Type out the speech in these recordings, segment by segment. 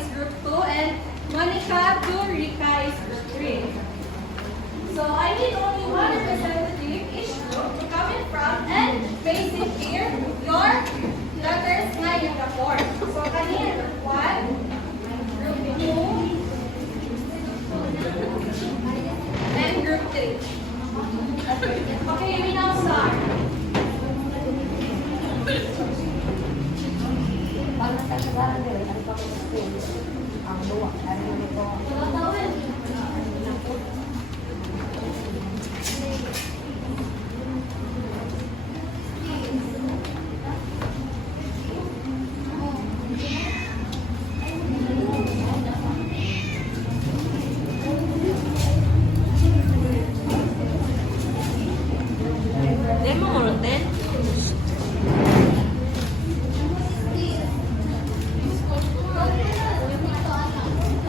is group 2, and Monica to Rika is group 3. So I need only one representative each group to come in front and face it here your letters na yung report. So kanina group 1, group 2, and group 3. Okay, we now start. Demo mo din?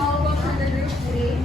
How about for the group 3?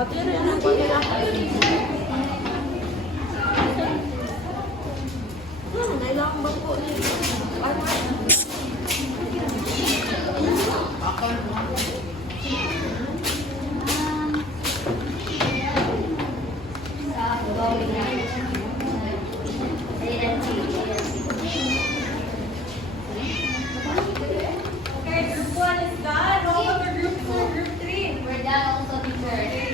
Pati rin ang pagkira. Nailangan ba po niya? Okay, group 1 is done. How about the group 2, group 3? We're done also, teacher.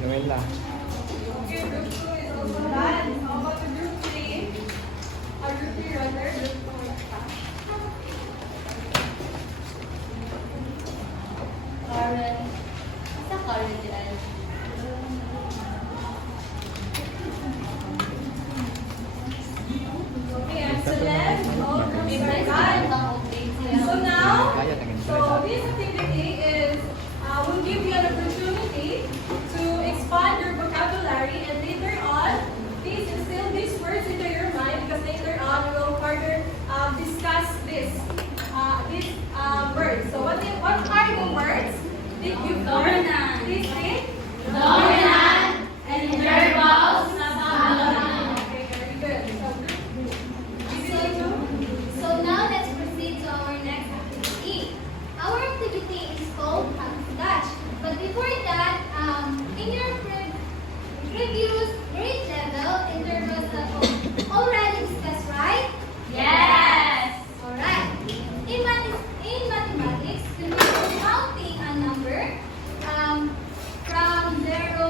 Gawin lang. Okay, group 2 is also done. How about the group 3? Group 3 rather, group 2 is done. Karen. Asa Karen dyan? Okay, excellent. All groups are done. So now, Kaya na ganito. so this activity is, will give you an opportunity to expand your vocabulary, and later on, please instill these words into your mind, because later on we will further discuss these words. So what are the words that you've learned? Please say. Dominant and intervals. Okay, very good. So now let's proceed to our next activity. Our activity is called Dutch. But before that, in your previous grade level, intervals that already discussed, right? Yes. All right. In mathematics, you need counting a number from 0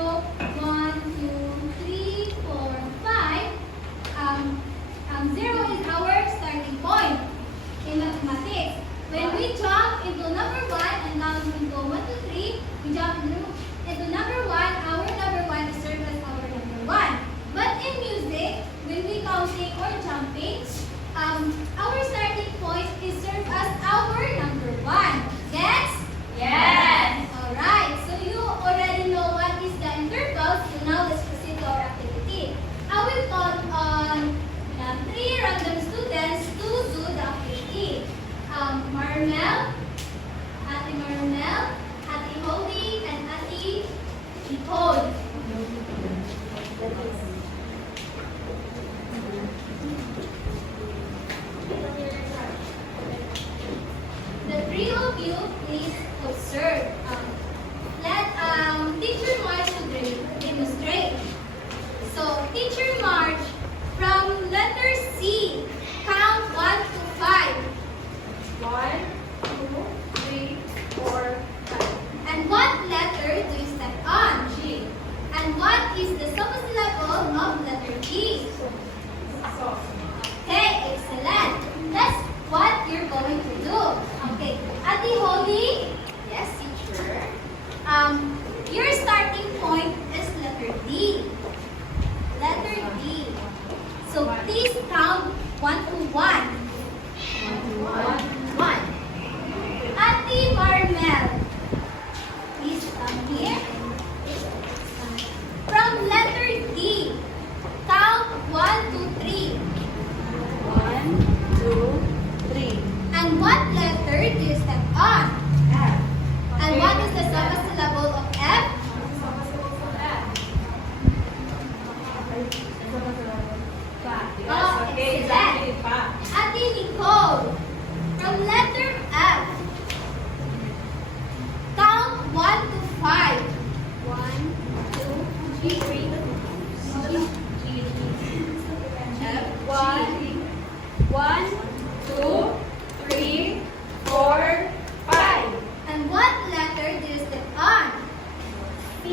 And the number one, our number one is served as our number one. But in music, when we counting or jumping, our starting point is served as our number one. Yes? Yes. Alright, so you already know what is the interval. So now let's proceed to our activity. I will call on 3 random students to do the activity. Marmel, Ate Marmel, Ate Holly, and Ate Nicole. The three of you, please observe. Let Teacher March to demonstrate. So, Teacher March, from letter C, count 1 to 5. 1, 2, 3, 4, 5. And what letter do you step on? G. And what is the subsyllable of letter G? So. Okay, excellent. That's what you're going to do. Okay, Ate Holly. Yes, teacher. Your starting point is letter D. Letter D. So please count 1 to 1. 1. Ate Marmel. Please come here. From letter D, count 1 to 3. 1, 2, 3. And what letter do you step on? F. And what is the subsyllable of F? Oh, Okay, excellent. exactly. Pa. Ate Nicole, from letter F, count 1 to 5. 1, 2, 3. F. 1, 2, 3, 4, 5. And what letter do you step on? C.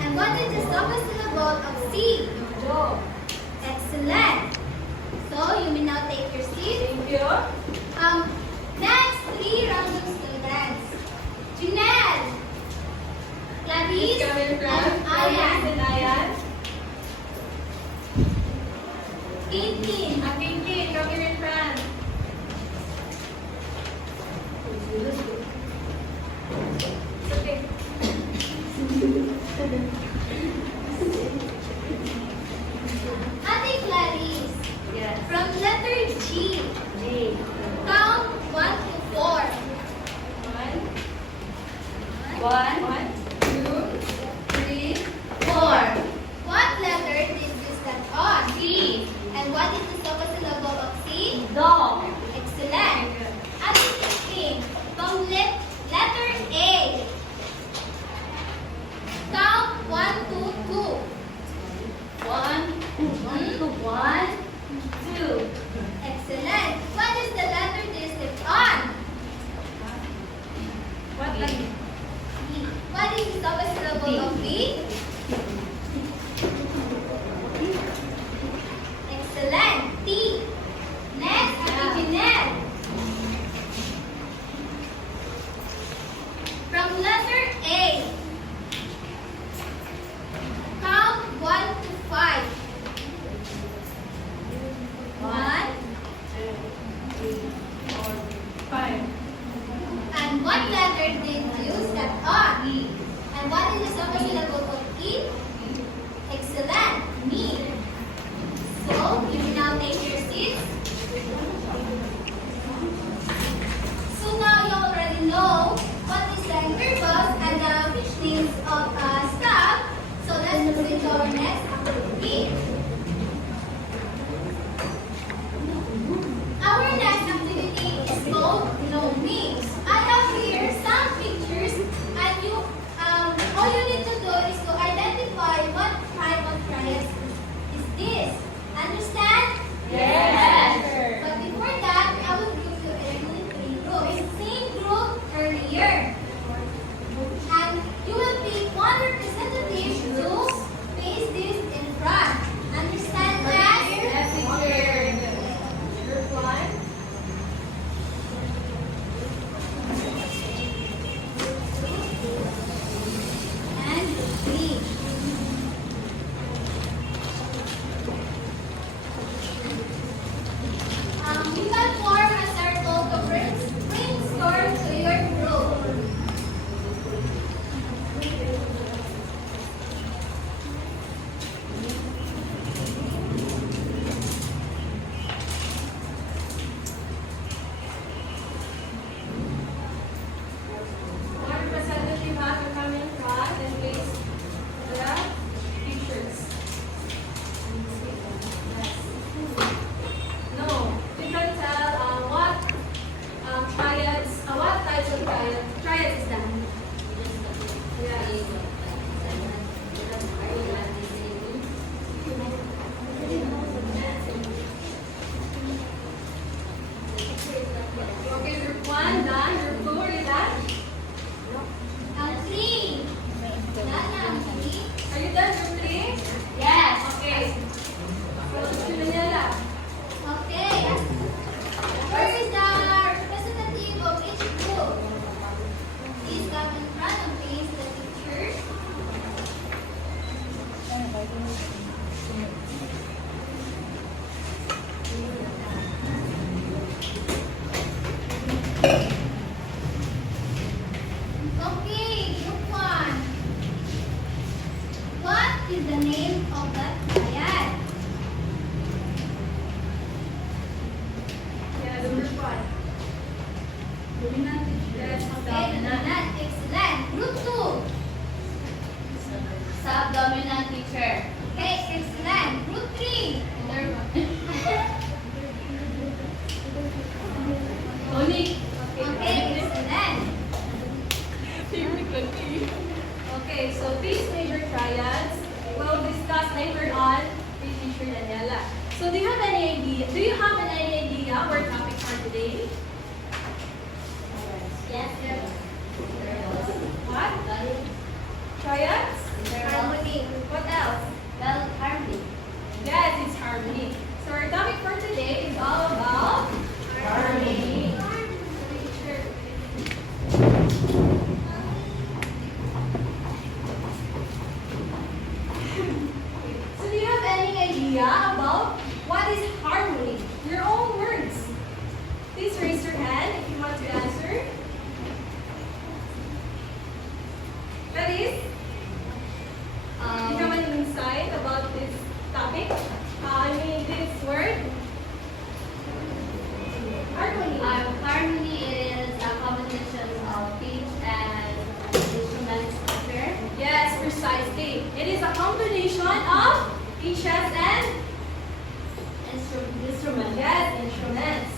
And what is the subsyllable of C? Joe. Excellent. So you may now take your seat. Thank you. Next, 3 random students. Junel, Clarice, Please come in front. and Ayan. And Ayan. 18. Pinky, come here in front. It's okay. Ate Clarice, Yes. from letter G, G. count 1 to 4. 1, 2, 3, 4. What letter did you step on? C. And what is the subsyllable of C? Dog. Excellent. Ate Christine, from letter A, count 1 to 2. 1, 1, 2. Excellent. What is the letter they step on? What letter? B. What is the subsyllable of B? Excellent. T. Next, Ate Jeanette. From letter A, count 1 to 5. 1. 5. And what letter did you step on? E. And what is the subsyllable of E? Excellent. Me. So, you may now take your seats. So now you already know what is the intervals and the names of staff. So let's proceed to our next activity. Our next activity is called Know Me. I have here some pictures, and all you need to do is to identify the name of that triad? Yeah, number 5. Dominant. Yes, Okay, dominant. Excellent. Group 2. Subdominant teacher. Okay, excellent. Group 3. Tonic. Okay, excellent. Okay, so these major triads we'll discuss later on with Teacher Daniela. So do you have any idea? Do you have any idea our topic for today? Yes, sir. What? Triads? Harmony. What else? Well, harmony. Yes, it's harmony. So our topic for today is all about harmony. So do you have any idea about what is harmony? Your own words. Please raise your hand if you want to answer. That is, do you have any insight about this topic? This word? Harmony. Harmony is a combination of pitch and instruments affair. Yes, precisely. It is a combination of pitches and Instrument. yes, instruments.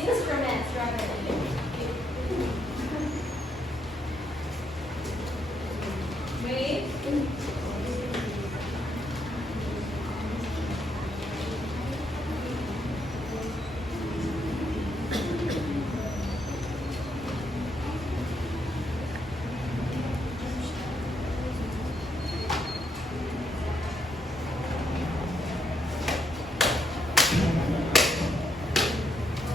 Instruments, rather. Wait.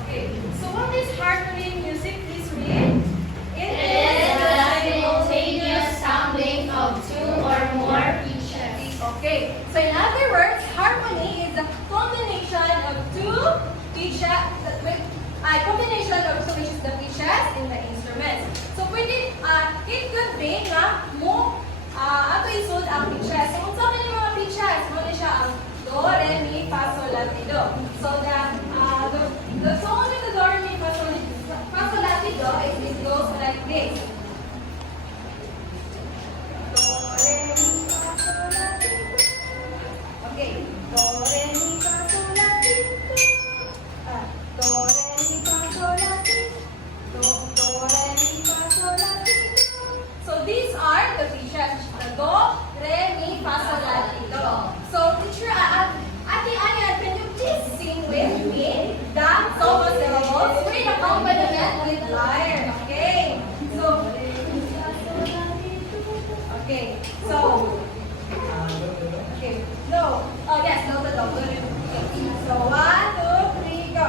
Okay, so what is harmony in music? Please read. It is the simultaneous sounding of two or more pitches. Okay, so in other words, harmony is a combination of two pitches, combination of two which is the pitches in the instruments. So pwede, it could be na mo, ato isod ang pitches. So kung saan yung mga pitches, mo na siya ang do, re, mi, fa, sol, la, ti, do. So the tone of the do, re, mi, fa, sol, la, ti, do, it goes like this. Do, re, mi, fa, sol, la, ti, do. Okay, do, re, mi, fa, sol, la, ti, do. Do, re, mi, fa, sol, la, ti, do, re, mi, fa, sol, la, ti, do. So these are the pitches. The do, re, mi, fa, sol, la, ti, do. So teacher, Ate Ayan, can you please sing with me the song of syllables with accompaniment with lyre? Okay. So okay. So okay. No. Oh yes, no, no, no. So 1, 2, 3, go.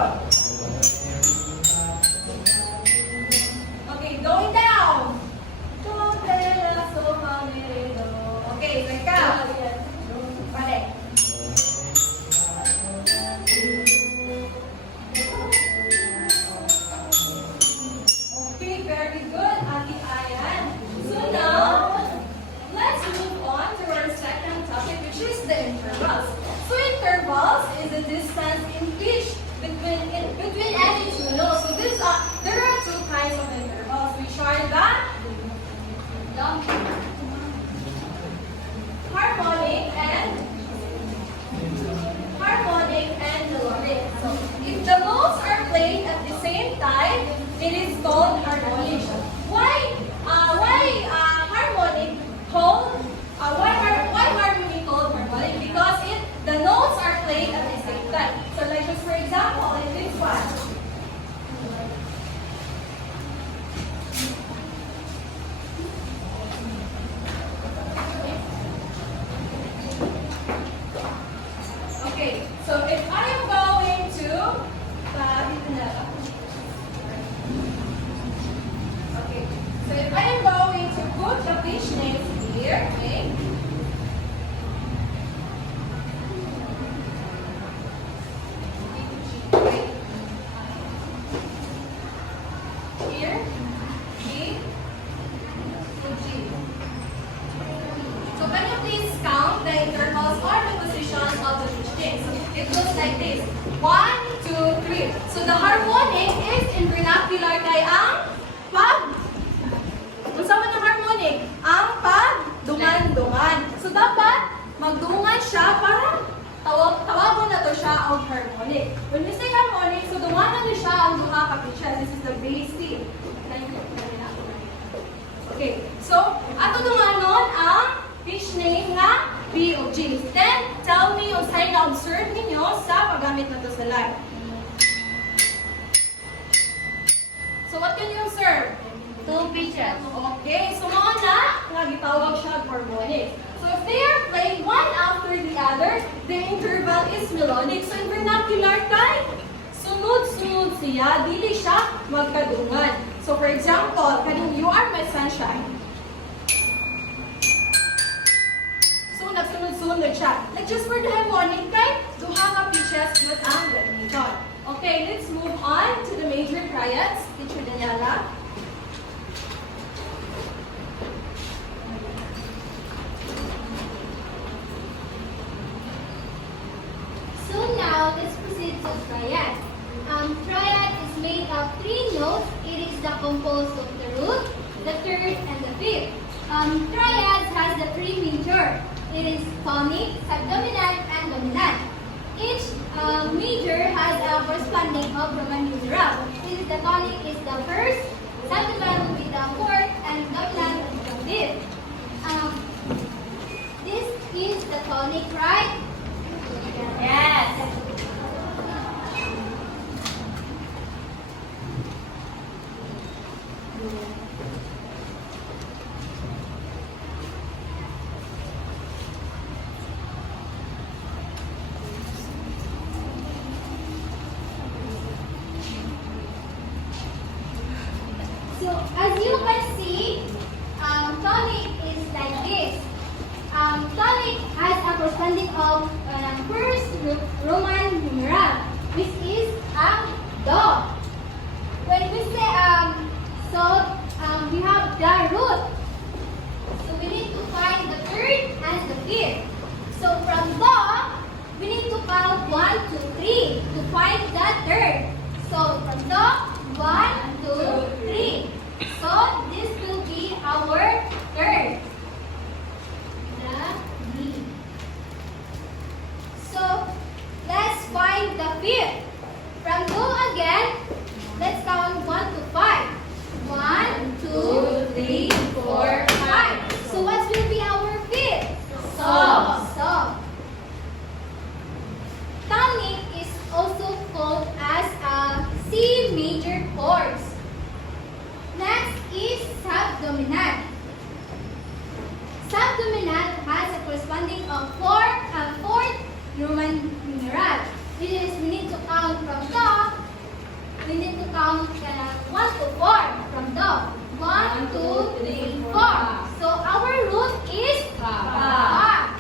Okay, going down. Do, re, la, sol, fa, mi, re, do. Okay, so ikaw. Pare. Okay, very good, Ate Ayan. So now, let's move on to our second topic, which is the intervals. So intervals is the distance in pitch between any two notes. So there are two kinds of intervals, which are the harmonic and melodic. So if the notes are played at the same time, it is called harmonic. Why harmonic called why harmony called harmonic? Because the notes are played at the same time. So like just for example, in this one. Okay, so if I am going to okay, so if I am going to put the pitch names here, okay. Here, G, to G. So the intervals or the positions of the pitch thing. So it looks like this. 1, 2, 3. So the harmonic is in vernacular kay ang pag. Kung saan ang harmonic? Ang pag-dungan-dungan. So dapat magdungan siya para tawagon na to siya ang harmonic. When we say harmonic, so dunganan na siya ang duha ka pitches. This is the bass C. Okay, so ato dunganon ang pitch name nga B of G. Then, tell me yung sign na observe ninyo sa paggamit na to sa live. So what can you observe? 2 pitches. Okay, so mga na, nagitawag siya harmonic. So if they are playing one after the other, the interval is melodic. So in vernacular kay, sunod-sunod siya, dili siya magkadungan. So for example, kaning You Are My Sunshine. So nagsunod-sunod siya. Like just for the harmonic kay, duha ka pitches with ang gamiton. Okay, let's move on to the major triads. Teacher Daniela. So now, let's proceed to triad. Triad is made of 3 notes. It is composed of the root, the third, and the fifth. Triads has the 3 major. It is tonic, subdominant, and dominant. Each major has a corresponding of Roman numeral. The tonic is the first, subdominant will be the fourth, and dominant will be the fifth. This is the tonic, right? Yes. So as you can see, tonic is like this. Tonic has a corresponding of first Roman numeral, which is do. When we say we have the root. So we need to find the third and the fifth. So from do, we need to count 1, 2, 3 to find the third. So from do, 1, 2, 3. So this will be our third. The D. So let's find the fifth. From do again, let's count 1 to 5. 1, 2, 3, 4, 5. So what will be our fifth? So. Tonic is also called as a C major chords. Next is subdominant. Subdominant has a corresponding of fourth Roman numeral. We need to count from do. We need to count 1 to 4 from do. 1, 2, 3, 4. So our root is fa.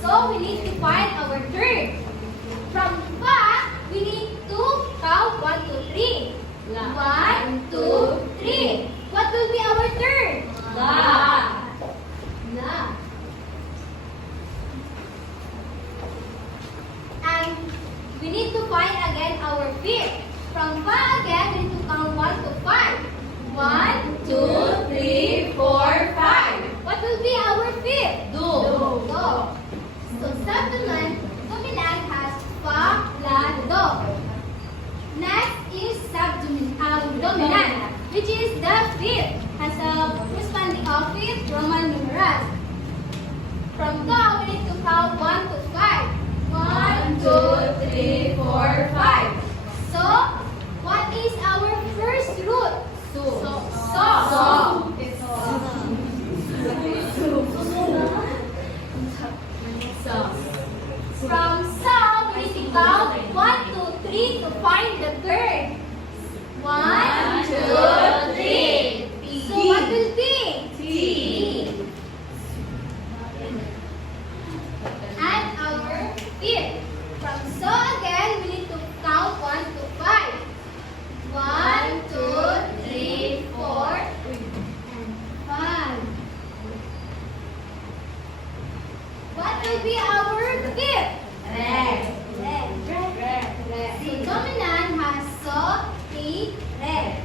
So we need to find our third. From fa, we need to count 1, 2, 3. 1, 2, 3. What will be our third? La. La. And we need to find again our fifth. From fa again, we need to count 1 to 5. 1, 2, 3, 4, 5. What will be our fifth? Do. Do. So subdominant has fa, la, do. Next is dominant, which is the fifth, has a corresponding of fifth Roman numeral. From do, we need to count 1 to 5. 1, 2, 3, 4, 5. So, what is our first root? So. From so, we need to count 1, 2, 3 to find the third. 1, 2, 3. So what will be? T. And our fifth. From so again, we need to count 1 to 5. What will be our fifth? Red. Red. Red. So dominant has so, a, red.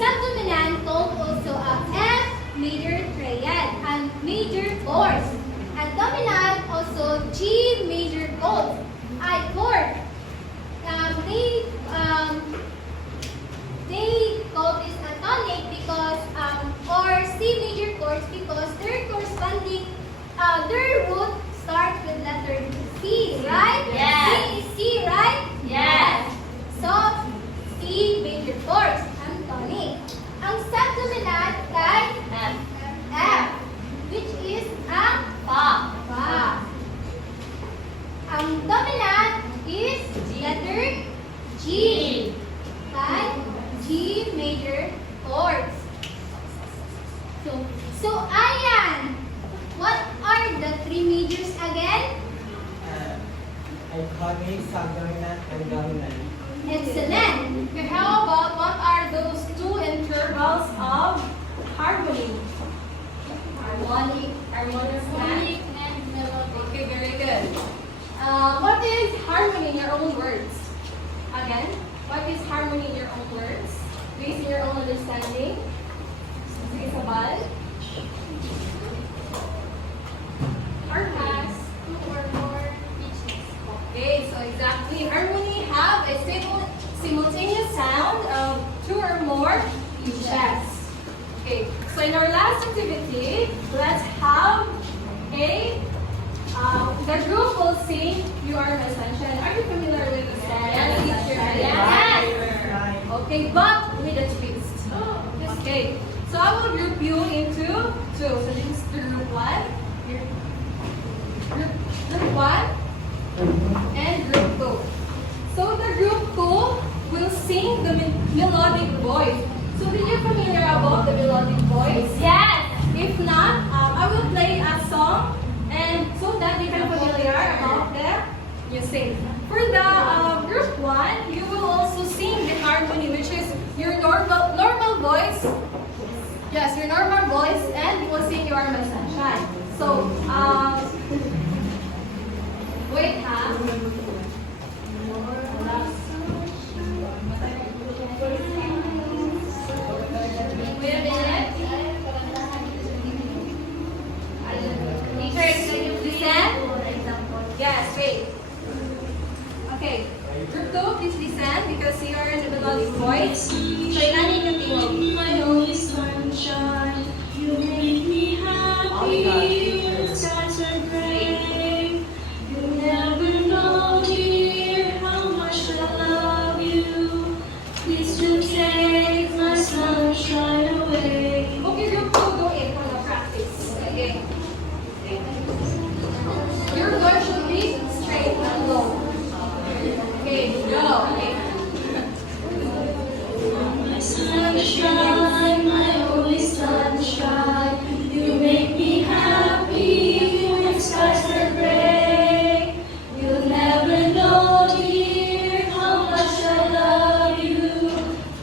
Subdominant called also a F major triad and major chords. And dominant also G major chords. I chord. They call this a tonic because or C major chords because their corresponding their root starts with letter C, right? Yes. C, right? Yes. So C major chords ang tonic. Ang subdominant kay F. F, which is ang Fa. fa. Ang dominant is letter G. Kay G major chords. So ayan. What are the three majors again? Iconic, subdominant, and dominant. Excellent. Okay, how about what are those two intervals of harmony? Harmonic, harmonious and melodic. Okay, very good. What is harmony in your own words? Again, what is harmony in your own words? Based on your own understanding. Sige, Sabal. Has two or more pitches. Okay, so exactly. Harmony have a simultaneous sound of two or more pitches. Okay, so in our last activity, let's have the group will sing You Are My Sunshine. Are you familiar with the song? Yes. Okay, but with a twist. Okay, so I will group you into two. So this is group one. Group one and group two. So the group two will sing the melodic voice. So did you familiar about the melodic voice? Yes. If not, I will play a song and so that you can familiar about the music. For the group one, you will also sing the harmony, which is your normal voice. Yes, your normal voice, and you will sing You Are My Sunshine. So, wait, ha? Wait a minute. Teacher, can you listen? Yes, wait. Okay. Group 2, please listen because you are in the melodic voice. So, ilanin yung tingog. My only sunshine, you make me happy when skies are gray. You never know, dear, how much I love you. Please do take my sunshine away. Okay, group 2, do it for the practice. Okay. Your voice should be straight and low. Okay, go. Okay. My sunshine, my only sunshine, you make me happy when skies are gray. You'll never know, dear, how much I love you.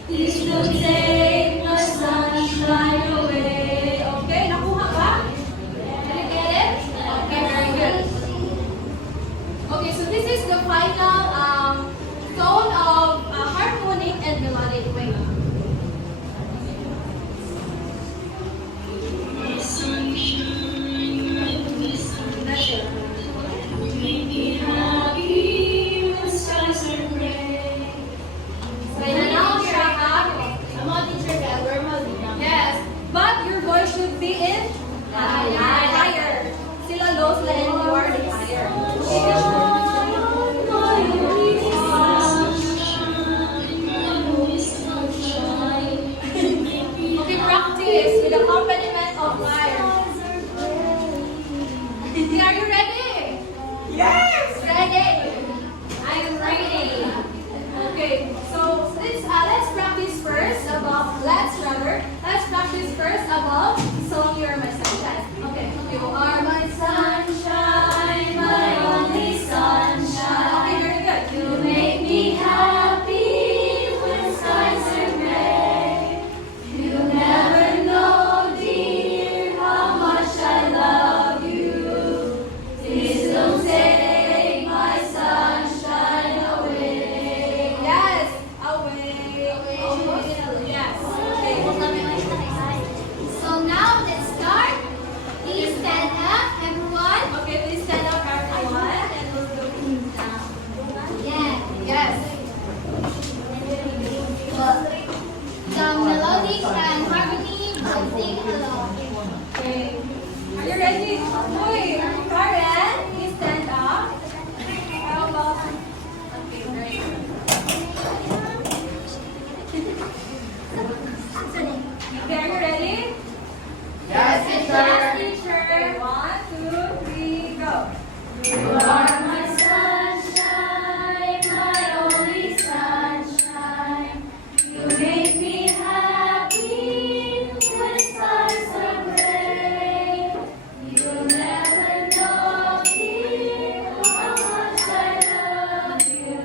Please don't take my sunshine away. Okay, nakuha ba? Did you get it? Okay, very good. Okay, so this is the final tone of harmonic and melodic way. My sunshine, my only sunshine, you make me happy when skies are gray. So now, Shaka. Yes, but your voice should be in higher. Sila low, sila and you are the higher. Okay, practice with accompaniment of lyre. Are you ready? Yes! Ready? I am ready. Okay, so let's practice first about song You Are My Sunshine. Okay, you are my sunshine, my only sunshine. are my sunshine, my only sunshine. You make me happy when skies are gray. You never know, dear, how much I love you.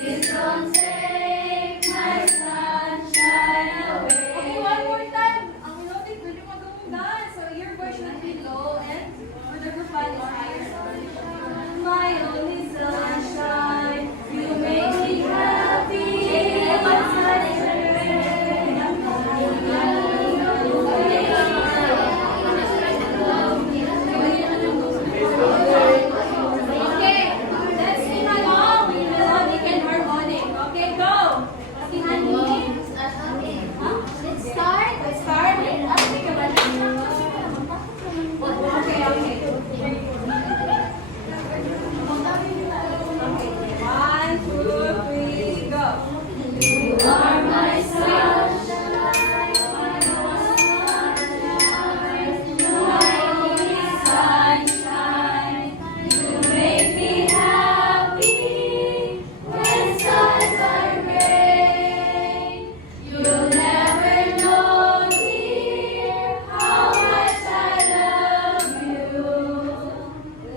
Please don't take my sunshine away. Okay, one more time. Ang melodic, pwede magumunggan. So your voice should be low and for the group band is higher. My only sunshine, you make me happy. When skies are Okay, let's sing along with melodic and harmonic. Okay, go. Sing along. Let's start. Let's start. Okay, okay. One, two, three, go. You are my sunshine, my only sunshine. You make me happy when skies are gray. You'll never know, dear, how much I love you.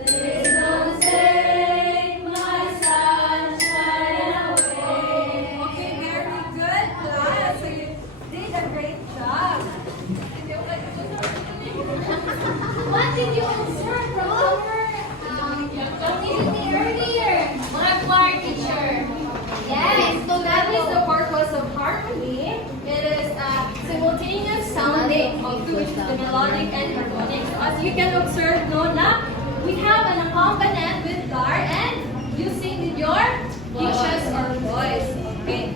Please don't take my sunshine away. Okay, very good, class. So you did a great job. What did you observe from our activity earlier? Mga choir teacher. Yes, so that is the purpose of harmony. It is simultaneous sounding of two, which is the melodic and harmonic. So as you can observe, Nona, we have an accompaniment with Gar and you sing with your dishes or voice. Okay.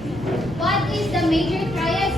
What is the major triads